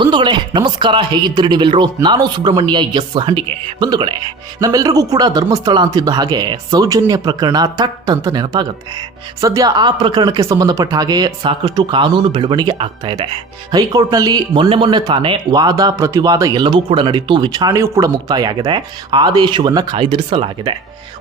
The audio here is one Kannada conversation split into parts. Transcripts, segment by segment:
ಬಂಧುಗಳೇ, ನಮಸ್ಕಾರ, ಹೇಗಿದ್ದೀರಿ ನೀವೆಲ್ಲರೂ ನಾನು ಸುಬ್ರಹ್ಮಣ್ಯ ಎಸ್ ಹಂಡಿಗೆ. ಬಂಧುಗಳೇ ನಮ್ಮೆಲ್ಲರಿಗೂ ಕೂಡ ಧರ್ಮಸ್ಥಳ ಅಂತಿದ್ದ ಹಾಗೆ ಸೌಜನ್ಯ ಪ್ರಕರಣ ತಟ್ ಅಂತ ನೆನಪಾಗುತ್ತೆ. ಸದ್ಯ ಆ ಪ್ರಕರಣಕ್ಕೆ ಸಂಬಂಧಪಟ್ಟ ಹಾಗೆ ಸಾಕಷ್ಟು ಕಾನೂನು ಬೆಳವಣಿಗೆ ಆಗ್ತಾ ಇದೆ. ಹೈಕೋರ್ಟ್ನಲ್ಲಿ ಮೊನ್ನೆ ಮೊನ್ನೆ ತಾನೇ ವಾದ, ಪ್ರತಿವಾದ ಎಲ್ಲವೂ ಕೂಡ ನಡೀತು, ವಿಚಾರಣೆಯೂ ಕೂಡ ಮುಕ್ತಾಯ ಆಗಿದೆ ಆದೇಶವನ್ನು ಕಾಯ್ದಿರಿಸಲಾಗಿದೆ.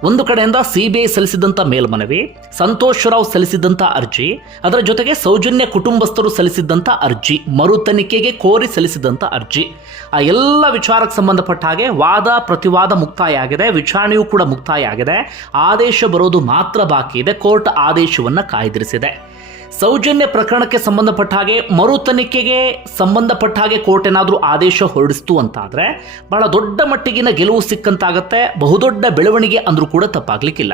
ಒಂದು ಕಡೆಯಿಂದ ಸಿಬಿಐ ಸಲ್ಲಿಸಿದಂಥ ಮೇಲ್ಮನವಿ, ಸಂತೋಷ್ ರಾವ್ ಸಲ್ಲಿಸಿದಂಥ ಅರ್ಜಿ, ಅದರ ಜೊತೆಗೆ ಸೌಜನ್ಯ ಕುಟುಂಬಸ್ಥರು ಸಲ್ಲಿಸಿದ್ದಂಥ ಅರ್ಜಿ, ಮರು ತನಿಖೆಗೆ ಕೋರಿ ಸಲ್ಲಿಸಿದಂಥ ಅರ್ಜಿ. ಆ ಎಲ್ಲ ವಿಚಾರಕ್ಕೆ ಸಂಬಂಧಪಟ್ಟ ಹಾಗೆ ವಾದ ಪ್ರತಿವಾದ ಮುಕ್ತಾಯ ಆಗಿದೆ, ವಿಚಾರಣೆಯೂ ಕೂಡ ಮುಕ್ತಾಯ ಆಗಿದೆ. ಆದೇಶ ಬರೋದು ಮಾತ್ರ ಬಾಕಿ ಇದೆ, ಕೋರ್ಟ್ ಆದೇಶವನ್ನು ಕಾಯ್ದಿರಿಸಿದೆ. ಸೌಜನ್ಯ ಪ್ರಕರಣಕ್ಕೆ ಸಂಬಂಧಪಟ್ಟ ಹಾಗೆ ಮರು ತನಿಖೆಗೆ ಸಂಬಂಧಪಟ್ಟ ಹಾಗೆ ಕೋರ್ಟ್ ಏನಾದರೂ ಆದೇಶ ಹೊರಡಿಸ್ತು ಅಂತಾದರೆ ಬಹಳ ದೊಡ್ಡ ಮಟ್ಟಿಗಿನ ಗೆಲುವು ಸಿಕ್ಕಂತಾಗತ್ತೆ. ಬಹುದೊಡ್ಡ ಬೆಳವಣಿಗೆ ಅಂದರೂ ಕೂಡ ತಪ್ಪಾಗ್ಲಿಕ್ಕಿಲ್ಲ.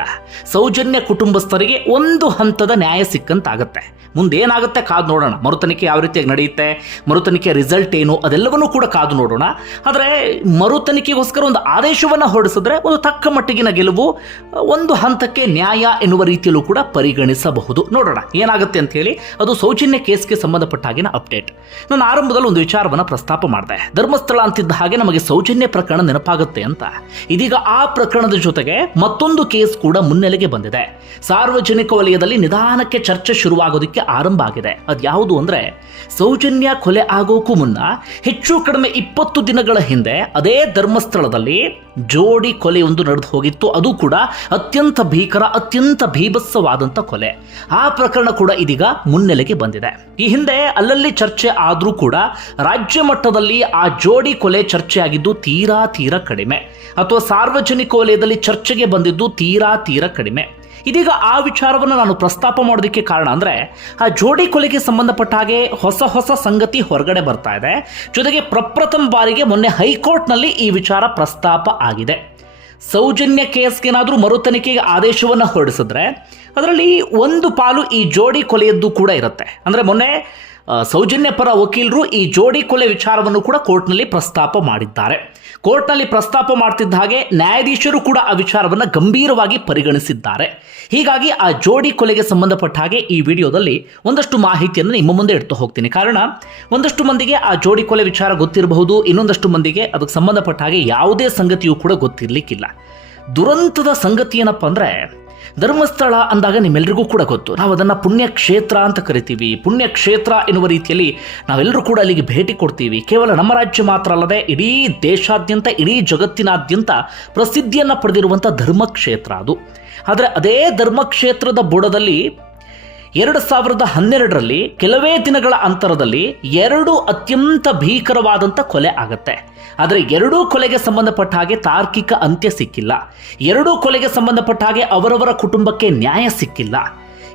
ಸೌಜನ್ಯ ಕುಟುಂಬಸ್ಥರಿಗೆ ಒಂದು ಹಂತದ ನ್ಯಾಯ ಸಿಕ್ಕಂತಾಗತ್ತೆ. ಮುಂದೆ ಏನಾಗುತ್ತೆ ಕಾದು ನೋಡೋಣ. ಮರು ತನಿಖೆ ಯಾವ ರೀತಿಯಾಗಿ ನಡೆಯುತ್ತೆ? ಮರು ತನಿಖೆ ರಿಸಲ್ಟ್ ಏನು? ಅದೆಲ್ಲವನ್ನೂ ಕೂಡ ಕಾದು ನೋಡೋಣ. ಆದರೆ ಮರು ತನಿಖೆಗೋಸ್ಕರ ಒಂದು ಆದೇಶವನ್ನು ಹೊರಡಿಸಿದ್ರೆ ಒಂದು ತಕ್ಕ ಮಟ್ಟಿಗಿನ ಗೆಲುವು, ಒಂದು ಹಂತಕ್ಕೆ ನ್ಯಾಯ ಎನ್ನುವ ರೀತಿಯಲ್ಲೂ ಕೂಡ ಪರಿಗಣಿಸಬಹುದು. ನೋಡೋಣ. ಏನಾಗುತ್ತೆ ಅಂತ ಹೇಳಿ, ಅದು ಸೌಜನ್ಯ ಕೇಸ್ಗೆ ಸಂಬಂಧಪಟ್ಟ ಹಾಗಿನ ಅಪ್ಡೇಟ್ ನಾನು ಆರಂಭದಲ್ಲಿ ಒಂದು ವಿಚಾರವನ್ನು ಪ್ರಸ್ತಾಪ ಮಾಡಿದೆ. ಧರ್ಮಸ್ಥಳ ಅಂತಿದ್ದ ಹಾಗೆ ನಮಗೆ ಸೌಜನ್ಯ ಪ್ರಕರಣ ನೆನಪಾಗುತ್ತೆ ಅಂತ. ಇದೀಗ ಆ ಪ್ರಕರಣದ ಜೊತೆಗೆ ಮತ್ತೊಂದು ಕೇಸ್ ಕೂಡ ಮುನ್ನೆಲೆಗೆ ಬಂದಿದೆ. ಸಾರ್ವಜನಿಕ ವಲಯದಲ್ಲಿ ನಿಧಾನಕ್ಕೆ ಚರ್ಚೆ ಶುರುವಾಗೋದಕ್ಕೆ ಆರಂಭ ಆಗಿದೆ. ಅದ್ಯಾವುದು ಅಂದ್ರೆ ಸೌಜನ್ಯ ಕೊಲೆ ಆಗೋಕ್ಕೂ ಮುನ್ನ ಹೆಚ್ಚು ಕಡಿಮೆ ಇಪ್ಪತ್ತು ದಿನಗಳ ಹಿಂದೆ ಅದೇ ಧರ್ಮಸ್ಥಳದಲ್ಲಿ ಜೋಡಿ ಕೊಲೆ ಒಂದು ನಡೆದು ಹೋಗಿತ್ತು. ಅದು ಕೂಡ ಅತ್ಯಂತ ಭೀಕರ, ಅತ್ಯಂತ ಭೀಭತ್ಸವಾದಂಥ ಕೊಲೆ. ಆ ಪ್ರಕರಣ ಕೂಡ ಮುನ್ನೆಲೆಗೆ ಬಂದಿದೆ. ಈ ಹಿಂದೆ ಅಲ್ಲಲ್ಲಿ ಚರ್ಚೆ ಆದರೂ ಕೂಡ ರಾಜ್ಯ ಮಟ್ಟದಲ್ಲಿ ಆ ಜೋಡಿ ಕೊಲೆ ಚರ್ಚೆ ಆಗಿದ್ದು ತೀರಾ ತೀರಾ ಕಡಿಮೆ. ಅಥವಾ ಸಾರ್ವಜನಿಕ ವಲಯದಲ್ಲಿ ಚರ್ಚೆಗೆ ಬಂದಿದ್ದು ತೀರಾ ತೀರಾ ಕಡಿಮೆ. ಇದೀಗ ಆ ವಿಚಾರವನ್ನು ನಾನು ಪ್ರಸ್ತಾಪ ಮಾಡೋದಕ್ಕೆ ಕಾರಣ ಅಂದರೆ, ಆ ಜೋಡಿ ಕೊಲೆಗೆ ಸಂಬಂಧಪಟ್ಟ ಹಾಗೆ ಹೊಸ ಹೊಸ ಸಂಗತಿ ಹೊರಗಡೆ ಬರ್ತಾ ಇದೆ. ಜೊತೆಗೆ ಪ್ರಪ್ರಥಮ ಬಾರಿಗೆ ಮೊನ್ನೆ ಹೈಕೋರ್ಟ್ನಲ್ಲಿ ಈ ವಿಚಾರ ಪ್ರಸ್ತಾಪ ಆಗಿದೆ. ಸೌಜನ್ಯ ಕೇಸ್ಗೇನಾದರೂ ಮರು ತನಿಖೆಗೆ ಆದೇಶವನ್ನು ಹೊರಡಿಸಿದ್ರೆ, ಅದರಲ್ಲಿ ಒಂದು ಪಾಲು ಈ ಜೋಡಿ ಕೊಲೆಯದ್ದು ಕೂಡ ಇರುತ್ತೆ. ಅಂದರೆ ಮೊನ್ನೆ ಸೌಜನ್ಯ ಪರ ವಕೀಲರು ಈ ಜೋಡಿ ಕೊಲೆ ವಿಚಾರವನ್ನು ಕೂಡ ಕೋರ್ಟ್ನಲ್ಲಿ ಪ್ರಸ್ತಾಪ ಮಾಡಿದ್ದಾರೆ. ಕೋರ್ಟ್ನಲ್ಲಿ ಪ್ರಸ್ತಾಪ ಮಾಡ್ತಿದ್ದ ಹಾಗೆ ನ್ಯಾಯಾಧೀಶರು ಕೂಡ ಆ ವಿಚಾರವನ್ನು ಗಂಭೀರವಾಗಿ ಪರಿಗಣಿಸಿದ್ದಾರೆ. ಹೀಗಾಗಿ ಆ ಜೋಡಿ ಕೊಲೆಗೆ ಸಂಬಂಧಪಟ್ಟ ಹಾಗೆ ಈ ವಿಡಿಯೋದಲ್ಲಿ ಒಂದಷ್ಟು ಮಾಹಿತಿಯನ್ನು ನಿಮ್ಮ ಮುಂದೆ ಇಡ್ತಾ ಹೋಗ್ತೀನಿ. ಕಾರಣ, ಒಂದಷ್ಟು ಮಂದಿಗೆ ಆ ಜೋಡಿ ಕೊಲೆ ವಿಚಾರ ಗೊತ್ತಿರಬಹುದು, ಇನ್ನೊಂದಷ್ಟು ಮಂದಿಗೆ ಅದಕ್ಕೆ ಸಂಬಂಧಪಟ್ಟ ಹಾಗೆ ಯಾವುದೇ ಸಂಗತಿಯೂ ಕೂಡ ಗೊತ್ತಿರಲಿಕ್ಕಿಲ್ಲ. ದುರಂತದ ಸಂಗತಿ ಏನಪ್ಪ ಅಂದರೆ ಧರ್ಮಸ್ಥಳ ಅಂದಾಗ ನಿಮ್ಮೆಲ್ಲರಿಗೂ ಕೂಡ ಗೊತ್ತು. ನಾವು ಅದನ್ನು ಪುಣ್ಯಕ್ಷೇತ್ರ ಅಂತ ಕರಿತೀವಿ. ಪುಣ್ಯಕ್ಷೇತ್ರ ಎನ್ನುವ ರೀತಿಯಲ್ಲಿ ನಾವೆಲ್ಲರೂ ಕೂಡ ಅಲ್ಲಿಗೆ ಭೇಟಿ ಕೊಡ್ತೀವಿ. ಕೇವಲ ನಮ್ಮ ರಾಜ್ಯ ಮಾತ್ರ ಅಲ್ಲದೆ ಇಡೀ ದೇಶಾದ್ಯಂತ, ಇಡೀ ಜಗತ್ತಿನಾದ್ಯಂತ ಪ್ರಸಿದ್ಧಿಯನ್ನು ಪಡೆದಿರುವಂಥ ಧರ್ಮಕ್ಷೇತ್ರ ಅದು. ಆದರೆ ಅದೇ ಧರ್ಮಕ್ಷೇತ್ರದ ಬುಡದಲ್ಲಿ ಎರಡು ಸಾವಿರದ ಹನ್ನೆರಡರಲ್ಲಿ ಕೆಲವೇ ದಿನಗಳ ಅಂತರದಲ್ಲಿ ಎರಡು ಅತ್ಯಂತ ಭೀಕರವಾದಂಥ ಕೊಲೆ ಆಗತ್ತೆ. ಆದರೆ ಎರಡೂ ಕೊಲೆಗೆ ಸಂಬಂಧಪಟ್ಟ ಹಾಗೆ ತಾರ್ಕಿಕ ಅಂತ್ಯ ಸಿಕ್ಕಿಲ್ಲ. ಎರಡೂ ಕೊಲೆಗೆ ಸಂಬಂಧಪಟ್ಟ ಹಾಗೆ ಅವರವರ ಕುಟುಂಬಕ್ಕೆ ನ್ಯಾಯ ಸಿಕ್ಕಿಲ್ಲ.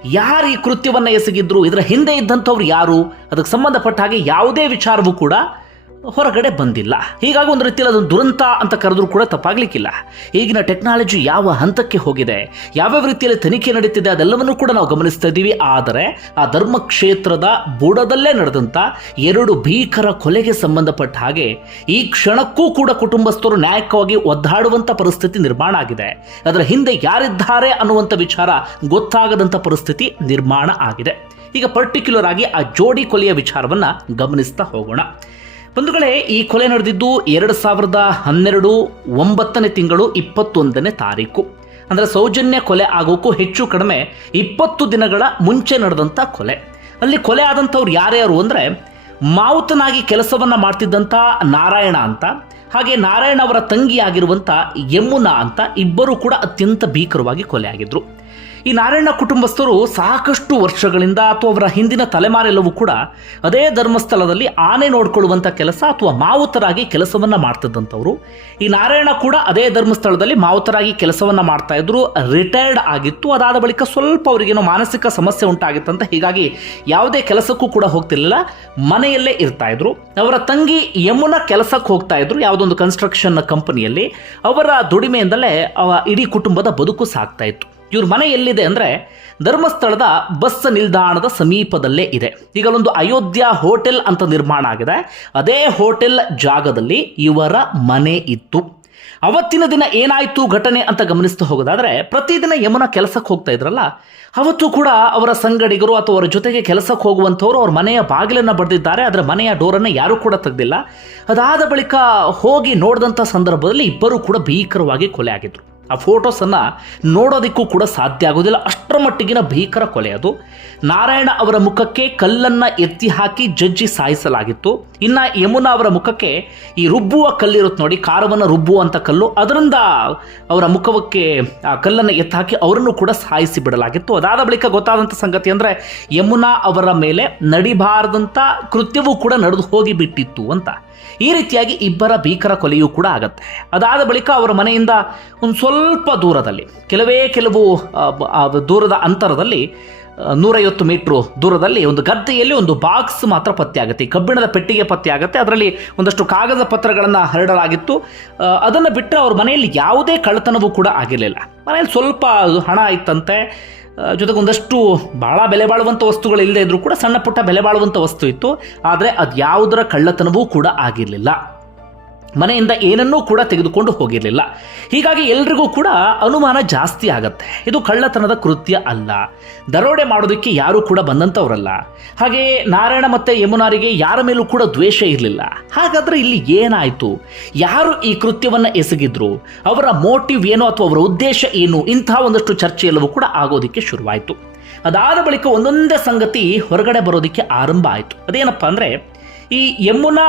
ಯಾರು ಈ ಕೃತ್ಯವನ್ನು ಎಸಗಿದ್ರು? ಇದರ ಹಿಂದೆ ಇದ್ದಂಥವ್ರು ಯಾರು? ಅದಕ್ಕೆ ಸಂಬಂಧಪಟ್ಟ ಹಾಗೆ ಯಾವುದೇ ವಿಚಾರವೂ ಕೂಡ ಹೊರಗಡೆ ಬಂದಿಲ್ಲ. ಹೀಗಾಗಿ ಒಂದು ರೀತಿಯಲ್ಲಿ ಅದೊಂದು ದುರಂತ ಅಂತ ಕರೆದ್ರೂ ಕೂಡ ತಪ್ಪಾಗ್ಲಿಕ್ಕಿಲ್ಲ. ಈಗಿನ ಟೆಕ್ನಾಲಜಿ ಯಾವ ಹಂತಕ್ಕೆ ಹೋಗಿದೆ, ಯಾವ್ಯಾವ ರೀತಿಯಲ್ಲಿ ತನಿಖೆ ನಡೀತಿದೆ ಅದೆಲ್ಲವನ್ನು ಕೂಡ ನಾವು ಗಮನಿಸ್ತಾ ಇದ್ದೀವಿ. ಆದರೆ ಆ ಧರ್ಮಕ್ಷೇತ್ರದ ಬುಡದಲ್ಲೇ ನಡೆದಂಥ ಎರಡು ಭೀಕರ ಕೊಲೆಗೆ ಸಂಬಂಧಪಟ್ಟ ಹಾಗೆ ಈ ಕ್ಷಣಕ್ಕೂ ಕೂಡ ಕುಟುಂಬಸ್ಥರು ನ್ಯಾಯಕವಾಗಿ ಒದ್ದಾಡುವಂಥ ಪರಿಸ್ಥಿತಿ ನಿರ್ಮಾಣ ಆಗಿದೆ. ಅದರ ಹಿಂದೆ ಯಾರಿದ್ದಾರೆ ಅನ್ನುವಂಥ ವಿಚಾರ ಗೊತ್ತಾಗದಂಥ ಪರಿಸ್ಥಿತಿ ನಿರ್ಮಾಣ ಆಗಿದೆ. ಈಗ ಪರ್ಟಿಕ್ಯುಲರ್ ಆಗಿ ಆ ಜೋಡಿ ಕೊಲೆಯ ವಿಚಾರವನ್ನು ಗಮನಿಸ್ತಾ ಹೋಗೋಣ. ಬಂಧುಗಳೇ, ಈ ಕೊಲೆ ನಡೆದಿದ್ದು ಎರಡು ಸಾವಿರದ ಹನ್ನೆರಡು ಒಂಬತ್ತನೇ ತಿಂಗಳು ಇಪ್ಪತ್ತೊಂದನೇ ತಾರೀಕು. ಅಂದರೆ ಸೌಜನ್ಯ ಕೊಲೆ ಆಗೋಕ್ಕೂ ಹೆಚ್ಚು ಕಡಿಮೆ ಇಪ್ಪತ್ತು ದಿನಗಳ ಮುಂಚೆ ನಡೆದಂಥ ಕೊಲೆ. ಅಲ್ಲಿ ಕೊಲೆ ಆದಂಥವ್ರು ಯಾರ್ಯಾರು ಅಂದರೆ, ಮಾವುತನಾಗಿ ಕೆಲಸವನ್ನು ಮಾಡ್ತಿದ್ದಂಥ ನಾರಾಯಣ ಅಂತ, ಹಾಗೆ ನಾರಾಯಣ ಅವರ ತಂಗಿಯಾಗಿರುವಂಥ ಯಮುನಾ ಅಂತ ಇಬ್ಬರು ಕೂಡ ಅತ್ಯಂತ ಭೀಕರವಾಗಿ ಕೊಲೆ ಆಗಿದ್ರು. ಈ ನಾರಾಯಣ ಕುಟುಂಬಸ್ಥರು ಸಾಕಷ್ಟು ವರ್ಷಗಳಿಂದ ಅಥವಾ ಅವರ ಹಿಂದಿನ ತಲೆಮಾರೆಲ್ಲವೂ ಕೂಡ ಅದೇ ಧರ್ಮಸ್ಥಳದಲ್ಲಿ ಆನೆ ನೋಡಿಕೊಳ್ಳುವಂಥ ಕೆಲಸ ಅಥವಾ ಮಾವುತರಾಗಿ ಕೆಲಸವನ್ನು ಮಾಡ್ತಿದ್ದಂಥವ್ರು. ಈ ನಾರಾಯಣ ಕೂಡ ಅದೇ ಧರ್ಮಸ್ಥಳದಲ್ಲಿ ಮಾವುತರಾಗಿ ಕೆಲಸವನ್ನು ಮಾಡ್ತಾ ಇದ್ರು. ರಿಟೈರ್ಡ್ ಆಗಿತ್ತು. ಅದಾದ ಬಳಿಕ ಸ್ವಲ್ಪ ಅವರಿಗೇನೋ ಮಾನಸಿಕ ಸಮಸ್ಯೆ ಉಂಟಾಗಿತ್ತಂತ ಹೀಗಾಗಿ ಯಾವುದೇ ಕೆಲಸಕ್ಕೂ ಕೂಡ ಹೋಗ್ತಿರ್ಲಿಲ್ಲ. ಮನೆಯಲ್ಲೇ ಇರ್ತಾ ಇದ್ರು. ಅವರ ತಂಗಿ ಯಮುನ ಕೆಲಸಕ್ಕೆ ಹೋಗ್ತಾ ಇದ್ರು. ಯಾವುದೊಂದು ಕನ್ಸ್ಟ್ರಕ್ಷನ್ ಕಂಪನಿಯಲ್ಲಿ ಅವರ ದುಡಿಮೆಯಿಂದಲೇ ಇಡೀ ಕುಟುಂಬದ ಬದುಕು ಸಾಗ್ತಾ ಇತ್ತು. ಇವ್ರ ಮನೆ ಎಲ್ಲಿದೆ ಅಂದರೆ ಧರ್ಮಸ್ಥಳದ ಬಸ್ ನಿಲ್ದಾಣದ ಸಮೀಪದಲ್ಲೇ ಇದೆ. ಈಗ ಒಂದು ಅಯೋಧ್ಯ ಹೋಟೆಲ್ ಅಂತ ನಿರ್ಮಾಣ ಆಗಿದೆ. ಅದೇ ಹೋಟೆಲ್ ಜಾಗದಲ್ಲಿ ಇವರ ಮನೆ ಇತ್ತು. ಅವತ್ತಿನ ದಿನ ಏನಾಯಿತು ಘಟನೆ ಅಂತ ಗಮನಿಸ್ತಾ ಹೋಗೋದಾದರೆ, ಪ್ರತಿದಿನ ಯಮುನ ಕೆಲಸಕ್ಕೆ ಹೋಗ್ತಾ ಇದ್ರಲ್ಲ, ಅವತ್ತು ಕೂಡ ಅವರ ಸಂಗಡಿಗರು ಅಥವಾ ಅವರ ಜೊತೆಗೆ ಕೆಲಸಕ್ಕೆ ಹೋಗುವಂಥವ್ರು ಅವ್ರ ಮನೆಯ ಬಾಗಿಲನ್ನು ಬರೆದಿದ್ದಾರೆ ಅದರ ಮನೆಯ ಡೋರನ್ನು ಯಾರೂ ಕೂಡ ತೆಗೆದಿಲ್ಲ. ಅದಾದ ಬಳಿಕ ಹೋಗಿ ನೋಡಿದಂಥ ಸಂದರ್ಭದಲ್ಲಿ ಇಬ್ಬರು ಕೂಡ ಭೀಕರವಾಗಿ ಕೊಲೆ ಆಗಿದ್ರು. ಆ ಫೋಟೋಸನ್ನು ನೋಡೋದಕ್ಕೂ ಕೂಡ ಸಾಧ್ಯ ಆಗೋದಿಲ್ಲ ಅಷ್ಟರ ಮಟ್ಟಿಗಿನ ಭೀಕರ ಕೊಲೆ ಅದು. ನಾರಾಯಣ ಅವರ ಮುಖಕ್ಕೆ ಕಲ್ಲನ್ನು ಎತ್ತಿ ಹಾಕಿ ಜಜ್ಜಿ ಸಾಯಿಸಲಾಗಿತ್ತು. ಇನ್ನು ಯಮುನಾ ಅವರ ಮುಖಕ್ಕೆ ಈ ರುಬ್ಬುವ ಕಲ್ಲಿರುತ್ತೆ ನೋಡಿ ಕಾರವನ್ನು ರುಬ್ಬುವಂಥ ಕಲ್ಲು. ಅದರಿಂದ ಅವರ ಮುಖಕ್ಕೆ ಆ ಕಲ್ಲನ್ನು ಎತ್ತಿ ಹಾಕಿ ಅವರನ್ನು ಕೂಡ ಸಾಯಿಸಿ ಬಿಡಲಾಗಿತ್ತು. ಅದಾದ ಬಳಿಕ ಗೊತ್ತಾದಂಥ ಸಂಗತಿ ಅಂದರೆ ಯಮುನಾ ಅವರ ಮೇಲೆ ನಡಿಬಾರದಂಥ ಕೃತ್ಯವೂ ಕೂಡ ನಡೆದು ಹೋಗಿ ಬಿಟ್ಟಿತ್ತು ಅಂತ. ಈ ರೀತಿಯಾಗಿ ಇಬ್ಬರ ಭೀಕರ ಕೊಲೆಯೂ ಕೂಡ ಆಗತ್ತೆ. ಅದಾದ ಬಳಿಕ ಅವರ ಮನೆಯಿಂದ ಒಂದು ಸ್ವಲ್ಪ ದೂರದಲ್ಲಿ, ಕೆಲವೇ ಕೆಲವು ದೂರದ ಅಂತರದಲ್ಲಿ ನೂರೈವತ್ತು ಮೀಟ್ರು ದೂರದಲ್ಲಿ ಒಂದು ಗದ್ದೆಯಲ್ಲಿ ಒಂದು ಬಾಕ್ಸ್ ಮಾತ್ರ ಪತ್ತೆ ಆಗುತ್ತೆ. ಈ ಕಬ್ಬಿಣದ ಪೆಟ್ಟಿಗೆ ಪತ್ತೆ ಆಗುತ್ತೆ. ಅದರಲ್ಲಿ ಒಂದಷ್ಟು ಕಾಗದ ಪತ್ರಗಳನ್ನು ಹರಡಲಾಗಿತ್ತು. ಅದನ್ನು ಬಿಟ್ಟರೆ ಅವ್ರ ಮನೆಯಲ್ಲಿ ಯಾವುದೇ ಕಳ್ಳತನವೂ ಕೂಡ ಆಗಿರಲಿಲ್ಲ. ಮನೆಯಲ್ಲಿ ಸ್ವಲ್ಪ ಹಣ ಇತ್ತಂತೆ. ಜೊತೆಗೆ ಒಂದಷ್ಟು ಭಾಳ ಬೆಲೆ ಬಾಳುವಂಥ ವಸ್ತುಗಳು ಇಲ್ಲದೆ ಇದ್ದರೂ ಕೂಡ ಸಣ್ಣ ಪುಟ್ಟ ಬೆಲೆ ಬಾಳುವಂಥ ವಸ್ತು ಇತ್ತು. ಆದರೆ ಅದು ಯಾವುದರ ಕಳ್ಳತನವೂ ಕೂಡ ಆಗಿರಲಿಲ್ಲ. ಮನೆಯಿಂದ ಏನನ್ನೂ ಕೂಡ ತೆಗೆದುಕೊಂಡು ಹೋಗಿರಲಿಲ್ಲ. ಹೀಗಾಗಿ ಎಲ್ರಿಗೂ ಕೂಡ ಅನುಮಾನ ಜಾಸ್ತಿ ಆಗತ್ತೆ. ಇದು ಕಳ್ಳತನದ ಕೃತ್ಯ ಅಲ್ಲ. ದರೋಡೆ ಮಾಡೋದಕ್ಕೆ ಯಾರೂ ಕೂಡ ಬಂದಂಥವರಲ್ಲ. ಹಾಗೆ ನಾರಾಯಣ ಮತ್ತು ಯಮುನಾರಿಗೆ ಯಾರ ಮೇಲೂ ಕೂಡ ದ್ವೇಷ ಇರಲಿಲ್ಲ. ಹಾಗಾದರೆ ಇಲ್ಲಿ ಏನಾಯಿತು? ಯಾರು ಈ ಕೃತ್ಯವನ್ನು ಎಸಗಿದ್ರು? ಅವರ ಮೋಟಿವ್ ಏನು ಅಥವಾ ಅವರ ಉದ್ದೇಶ ಏನು? ಇಂಥ ಒಂದಷ್ಟು ಚರ್ಚೆ ಎಲ್ಲವೂ ಕೂಡ ಆಗೋದಕ್ಕೆ ಶುರುವಾಯಿತು. ಅದಾದ ಬಳಿಕ ಒಂದೊಂದೇ ಸಂಗತಿ ಹೊರಗಡೆ ಬರೋದಕ್ಕೆ ಆರಂಭ ಆಯಿತು. ಅದೇನಪ್ಪ ಅಂದರೆ ಈ ಯಮುನಾ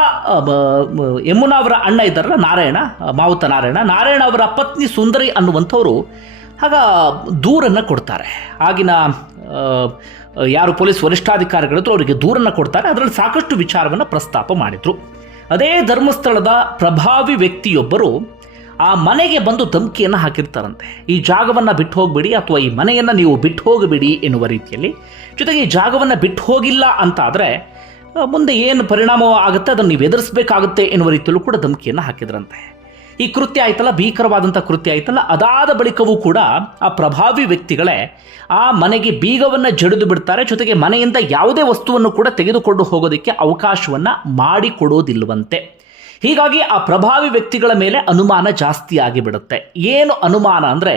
ಯಮುನಾ ಅವರ ಅಣ್ಣ ಇದ್ದಾರಲ್ಲ ನಾರಾಯಣ ಮಾವುತ ನಾರಾಯಣ ನಾರಾಯಣ ಅವರ ಪತ್ನಿ ಸುಂದರಿ ಅನ್ನುವಂಥವರು ಆಗ ದೂರನ್ನು ಕೊಡ್ತಾರೆ. ಆಗಿನ ಯಾರು ಪೊಲೀಸ್ ವರಿಷ್ಠಾಧಿಕಾರಿಗಳಿದ್ರು ಅವರಿಗೆ ದೂರನ್ನು ಕೊಡ್ತಾರೆ. ಅದರಲ್ಲಿ ಸಾಕಷ್ಟು ವಿಚಾರವನ್ನು ಪ್ರಸ್ತಾಪ ಮಾಡಿದರು. ಅದೇ ಧರ್ಮಸ್ಥಳದ ಪ್ರಭಾವಿ ವ್ಯಕ್ತಿಯೊಬ್ಬರು ಆ ಮನೆಗೆ ಬಂದು ಧಮಕಿಯನ್ನು ಹಾಕಿರ್ತಾರಂತೆ. ಈ ಜಾಗವನ್ನು ಬಿಟ್ಟು ಹೋಗಬೇಡಿ ಅಥವಾ ಈ ಮನೆಯನ್ನು ನೀವು ಬಿಟ್ಟು ಹೋಗಬೇಡಿ ಎನ್ನುವ ರೀತಿಯಲ್ಲಿ. ಜೊತೆಗೆ ಈ ಜಾಗವನ್ನು ಬಿಟ್ಟು ಹೋಗಿಲ್ಲ ಅಂತ ಆದರೆ ಆ, ಮುಂದೆ ಏನು ಪರಿಣಾಮ ಆಗುತ್ತೆ, ಅದನ್ನು ನೀವು ಎದುರಿಸಬೇಕಾಗುತ್ತೆ ಎನ್ನುವ ರೀತಿಯಲ್ಲೂ ಕೂಡ ಧಮಕಿಯನ್ನು ಹಾಕಿದ್ರಂತೆ. ಈ ಕೃತ್ಯ ಆಯ್ತಲ್ಲ ಭೀಕರವಾದಂಥ ಕೃತ್ಯ ಆಯ್ತಲ್ಲ, ಅದಾದ ಬಳಿಕವೂ ಕೂಡ ಆ ಪ್ರಭಾವಿ ವ್ಯಕ್ತಿಗಳೇ ಆ ಮನೆಗೆ ಬೀಗವನ್ನು ಜಡಿದು ಬಿಡ್ತಾರೆ, ಜೊತೆಗೆ ಮನೆಯಿಂದ ಯಾವುದೇ ವಸ್ತುವನ್ನು ಕೂಡ ತೆಗೆದುಕೊಂಡು ಹೋಗೋದಕ್ಕೆ ಅವಕಾಶವನ್ನು ಮಾಡಿಕೊಡೋದಿಲ್ವಂತೆ ಹೀಗಾಗಿ ಆ ಪ್ರಭಾವಿ ವ್ಯಕ್ತಿಗಳ ಮೇಲೆ ಅನುಮಾನ ಜಾಸ್ತಿ ಆಗಿಬಿಡುತ್ತೆ. ಏನು ಅನುಮಾನ ಅಂದರೆ,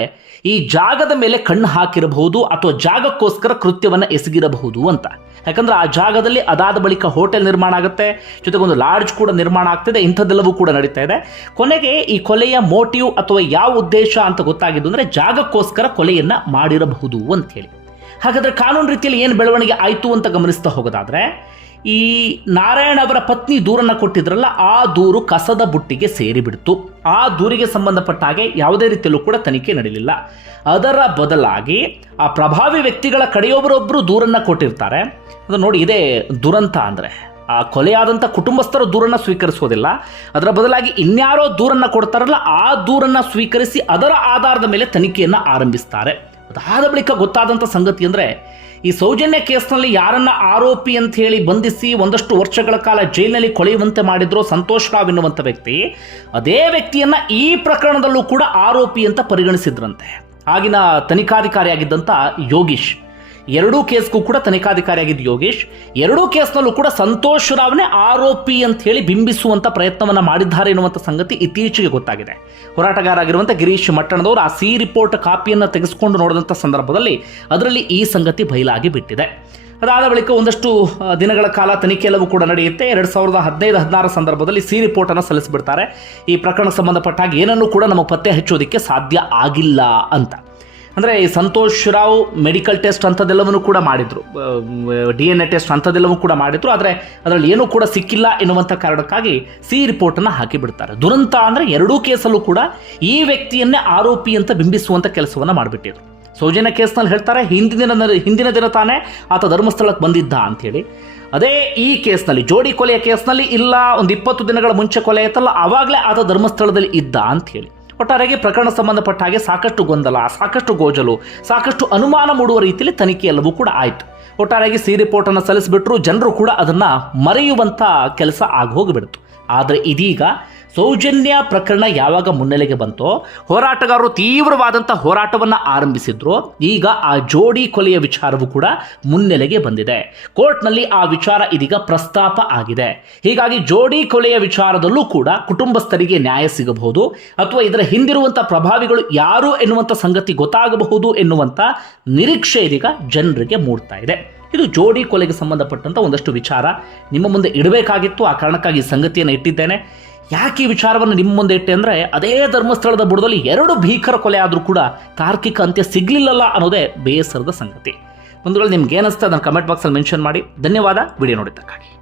ಈ ಜಾಗದ ಮೇಲೆ ಕಣ್ಣು ಹಾಕಿರಬಹುದು ಅಥವಾ ಜಾಗಕ್ಕೋಸ್ಕರ ಕೃತ್ಯವನ್ನು ಎಸಗಿರಬಹುದು ಅಂತ. ಯಾಕಂದ್ರೆ ಆ ಜಾಗದಲ್ಲಿ ಅದಾದ ಬಳಿಕ ಹೋಟೆಲ್ ನಿರ್ಮಾಣ ಆಗುತ್ತೆ, ಜೊತೆಗೆ ಒಂದು ಲಾಡ್ಜ್ ಕೂಡ ನಿರ್ಮಾಣ ಆಗ್ತಿದೆ, ಇಂಥದ್ದೆಲ್ಲವೂ ಕೂಡ ನಡೀತಾ ಇದೆ. ಕೊನೆಗೆ ಈ ಕೊಲೆಯ ಮೋಟಿವ್ ಅಥವಾ ಯಾವ ಉದ್ದೇಶ ಅಂತ ಗೊತ್ತಾಗಿದ್ದು ಅಂದರೆ ಜಾಗಕ್ಕೋಸ್ಕರ ಕೊಲೆಯನ್ನು ಮಾಡಿರಬಹುದು ಅಂತ ಹೇಳಿ. ಹಾಗಾದ್ರೆ ಕಾನೂನು ರೀತಿಯಲ್ಲಿ ಏನು ಬೆಳವಣಿಗೆ ಆಯಿತು ಅಂತ ಗಮನಿಸ್ತಾ ಹೋಗೋದಾದ್ರೆ ಈ ನಾರಾಯಣ ಅವರ ಪತ್ನಿ ದೂರನ್ನು ಕೊಟ್ಟಿದ್ರಲ್ಲ, ಆ ದೂರು ಕಸದ ಬುಟ್ಟಿಗೆ ಸೇರಿಬಿಡ್ತು. ಆ ದೂರಿಗೆ ಸಂಬಂಧಪಟ್ಟ ಹಾಗೆ ಯಾವುದೇ ರೀತಿಯಲ್ಲೂ ಕೂಡ ತನಿಖೆ ನಡೆಯಲಿಲ್ಲ ಅದರ ಬದಲಾಗಿ ಆ ಪ್ರಭಾವಿ ವ್ಯಕ್ತಿಗಳ ಕಡೆಯೊಬ್ಬರೊಬ್ಬರು ದೂರನ್ನು ಕೊಟ್ಟಿರ್ತಾರೆ. ಅದು ನೋಡಿ, ಇದೇ ದುರಂತ ಅಂದರೆ. ಆ ಕೊಲೆಯಾದಂಥ ಕುಟುಂಬಸ್ಥರು ದೂರನ್ನು ಸ್ವೀಕರಿಸೋದಿಲ್ಲ. ಅದರ ಬದಲಾಗಿ ಇನ್ಯಾರೋ ದೂರನ್ನು ಕೊಡ್ತಾರಲ್ಲ, ಆ ದೂರನ್ನು ಸ್ವೀಕರಿಸಿ ಅದರ ಆಧಾರದ ಮೇಲೆ ತನಿಖೆಯನ್ನು ಆರಂಭಿಸ್ತಾರೆ. ಅದಾದ ಬಳಿಕ ಗೊತ್ತಾದಂಥ ಸಂಗತಿ ಅಂದರೆ, ಈ ಸೌಜನ್ಯ ಕೇಸ್ನಲ್ಲಿ ಯಾರನ್ನ ಆರೋಪಿ ಅಂತ ಹೇಳಿ ಬಂಧಿಸಿ ಒಂದಷ್ಟು ವರ್ಷಗಳ ಕಾಲ ಜೈಲಿನಲ್ಲಿ ಕೊಳೆಯುವಂತೆ ಮಾಡಿದ್ರು ಸಂತೋಷ್ ರಾವ್ ಎನ್ನುವಂಥ ವ್ಯಕ್ತಿ, ಅದೇ ವ್ಯಕ್ತಿಯನ್ನ ಈ ಪ್ರಕರಣದಲ್ಲೂ ಕೂಡ ಆರೋಪಿ ಅಂತ ಪರಿಗಣಿಸಿದ್ರಂತೆ. ಆಗಿನ ತನಿಖಾಧಿಕಾರಿಯಾಗಿದ್ದಂಥ ಯೋಗೀಶ್. ಎರಡೂ ಕೇಸ್ಗೂ ಕೂಡ ತನಿಖಾಧಿಕಾರಿಯಾಗಿದ್ದ ಯೋಗೇಶ್. ಎರಡೂ ಕೇಸ್ನಲ್ಲೂ ಕೂಡ ಸಂತೋಷ್ ರಾವ್ನೇ ಆರೋಪಿ ಅಂತ ಹೇಳಿ ಬಿಂಬಿಸುವಂತ ಪ್ರಯತ್ನವನ್ನ ಮಾಡಿದ್ದಾರೆ ಎನ್ನುವಂಥ ಸಂಗತಿ ಇತ್ತೀಚೆಗೆ ಗೊತ್ತಾಗಿದೆ. ಹೋರಾಟಗಾರ ಆಗಿರುವಂಥ ಗಿರೀಶ್ ಮಟ್ಟಣದವರು ಆ ಸಿ ರಿಪೋರ್ಟ್ ಕಾಪಿಯನ್ನು ತೆಗೆದುಕೊಂಡು ನೋಡಿದಂಥ ಸಂದರ್ಭದಲ್ಲಿ ಅದರಲ್ಲಿ ಈ ಸಂಗತಿ ಬಯಲಾಗಿ ಬಿಟ್ಟಿದೆ. ಅದಾದ ಬಳಿಕ ಒಂದಷ್ಟು ದಿನಗಳ ಕಾಲ ತನಿಖೆ ಎಲ್ಲವೂ ಕೂಡ ನಡೆಯುತ್ತೆ. ಎರಡು ಸಾವಿರದ ಹದಿನೈದು, ಹದಿನಾರು ಸಂದರ್ಭದಲ್ಲಿ ಸಿ ರಿಪೋರ್ಟನ್ನು ಸಲ್ಲಿಸಿಬಿಡ್ತಾರೆ. ಈ ಪ್ರಕರಣ ಸಂಬಂಧಪಟ್ಟಾಗ ಏನನ್ನೂ ಕೂಡ ನಮಗೆ ಪತ್ತೆ ಹಚ್ಚೋದಕ್ಕೆ ಸಾಧ್ಯ ಆಗಿಲ್ಲ ಅಂತ. ಅಂದರೆ ಈ ಸಂತೋಷ್ ರಾವ್ ಮೆಡಿಕಲ್ ಟೆಸ್ಟ್ ಅಂಥದ್ದೆಲ್ಲವನ್ನು ಕೂಡ ಮಾಡಿದರು. ಡಿ ಎನ್ ಎ ಟೆಸ್ಟ್ ಅಂಥದ್ದೆಲ್ಲವೂ ಕೂಡ ಮಾಡಿದ್ರು. ಆದರೆ ಅದರಲ್ಲಿ ಏನೂ ಕೂಡ ಸಿಕ್ಕಿಲ್ಲ ಎನ್ನುವಂಥ ಕಾರಣಕ್ಕಾಗಿ ಸಿ ರಿಪೋರ್ಟನ್ನು ಹಾಕಿಬಿಡ್ತಾರೆ. ದುರಂತ ಅಂದರೆ ಎರಡೂ ಕೇಸಲ್ಲೂ ಕೂಡ ಈ ವ್ಯಕ್ತಿಯನ್ನೇ ಆರೋಪಿ ಅಂತ ಬಿಂಬಿಸುವಂಥ ಕೆಲಸವನ್ನು ಮಾಡಿಬಿಟ್ಟಿದ್ರು. ಸೌಜನ್ಯ ಕೇಸ್ನಲ್ಲಿ ಹೇಳ್ತಾರೆ, ಹಿಂದಿನ ದಿನ ಹಿಂದಿನ ದಿನ ತಾನೇ ಆತ ಧರ್ಮಸ್ಥಳಕ್ಕೆ ಬಂದಿದ್ದ ಅಂಥೇಳಿ. ಅದೇ ಈ ಕೇಸ್ನಲ್ಲಿ, ಜೋಡಿ ಕೊಲೆಯ ಕೇಸ್ನಲ್ಲಿ ಇಲ್ಲ, ಒಂದು ಇಪ್ಪತ್ತು ದಿನಗಳ ಮುಂಚೆ ಕೊಲೆ ಆಯ್ತಲ್ಲ ಆವಾಗಲೇ ಆತ ಧರ್ಮಸ್ಥಳದಲ್ಲಿ ಇದ್ದ ಅಂಥೇಳಿ. ಒಟ್ಟಾರೆಯಾಗಿ ಪ್ರಕರಣ ಸಂಬಂಧಪಟ್ಟ ಹಾಗೆ ಸಾಕಷ್ಟು ಗೊಂದಲ, ಸಾಕಷ್ಟು ಗೋಜಲು, ಸಾಕಷ್ಟು ಅನುಮಾನ ಮೂಡುವ ರೀತಿಯಲ್ಲಿ ತನಿಖೆ ಎಲ್ಲವೂ ಕೂಡ ಆಯಿತು. ಒಟ್ಟಾರೆಯಾಗಿ ಸಿ ರಿಪೋರ್ಟನ್ನು ಸಲ್ಲಿಸಿಬಿಟ್ರು ಜನರು ಕೂಡ ಅದನ್ನು ಮರೆಯುವಂಥ ಕೆಲಸ ಆಗಿ ಹೋಗಿಬಿಡ್ತು. ಆದರೆ ಇದೀಗ ಸೌಜನ್ಯ ಪ್ರಕರಣ ಯಾವಾಗ ಮುನ್ನೆಲೆಗೆ ಬಂತೋ, ಹೋರಾಟಗಾರರು ತೀವ್ರವಾದಂಥ ಹೋರಾಟವನ್ನು ಆರಂಭಿಸಿದ್ರು. ಈಗ ಆ ಜೋಡಿ ಕೊಲೆಯ ವಿಚಾರವೂ ಕೂಡ ಮುನ್ನೆಲೆಗೆ ಬಂದಿದೆ. ಕೋರ್ಟ್ನಲ್ಲಿ ಆ ವಿಚಾರ ಇದೀಗ ಪ್ರಸ್ತಾಪ ಆಗಿದೆ. ಹೀಗಾಗಿ ಜೋಡಿ ಕೊಲೆಯ ವಿಚಾರದಲ್ಲೂ ಕೂಡ ಕುಟುಂಬಸ್ಥರಿಗೆ ನ್ಯಾಯ ಸಿಗಬಹುದು, ಅಥವಾ ಇದರ ಹಿಂದಿರುವಂಥ ಪ್ರಭಾವಿಗಳು ಯಾರು ಎನ್ನುವಂಥ ಸಂಗತಿ ಗೊತ್ತಾಗಬಹುದು ಎನ್ನುವಂಥ ನಿರೀಕ್ಷೆ ಇದೀಗ ಜನರಿಗೆ ಮೂಡ್ತಾ ಇದೆ. ಇದು ಜೋಡಿ ಕೊಲೆಗೆ ಸಂಬಂಧಪಟ್ಟಂತ ಒಂದಷ್ಟು ವಿಚಾರ. ನಿಮ್ಮ ಮುಂದೆ ಇಡಬೇಕಾಗಿತ್ತು, ಆ ಕಾರಣಕ್ಕಾಗಿ ಸಂಗತಿಯನ್ನು ಇಟ್ಟಿದ್ದೇನೆ. ಯಾಕೆ ಈ ವಿಚಾರವನ್ನು ನಿಮ್ಮ ಮುಂದೆ ಇಟ್ಟೆ ಅಂದರೆ ಅದೇ ಧರ್ಮಸ್ಥಳದ ಬುಡದಲ್ಲಿ ಎರಡು ಭೀಕರ ಕೊಲೆ ಆದರೂ ಕೂಡ ತಾರ್ಕಿಕ ಅಂತ್ಯ ಸಿಗಲಿಲ್ಲಲ್ಲ ಅನ್ನೋದೇ ಬೇಸರದ ಸಂಗತಿ. ಬಂಧುಗಳು, ನಿಮ್ಗೆ ಏನಿಸ್ತಾ ಅದನ್ನು ಕಮೆಂಟ್ ಬಾಕ್ಸಲ್ಲಿ ಮೆನ್ಷನ್ ಮಾಡಿ. ಧನ್ಯವಾದ. ವಿಡಿಯೋ ನೋಡಿದ್ದಕ್ಕಾಗಿ.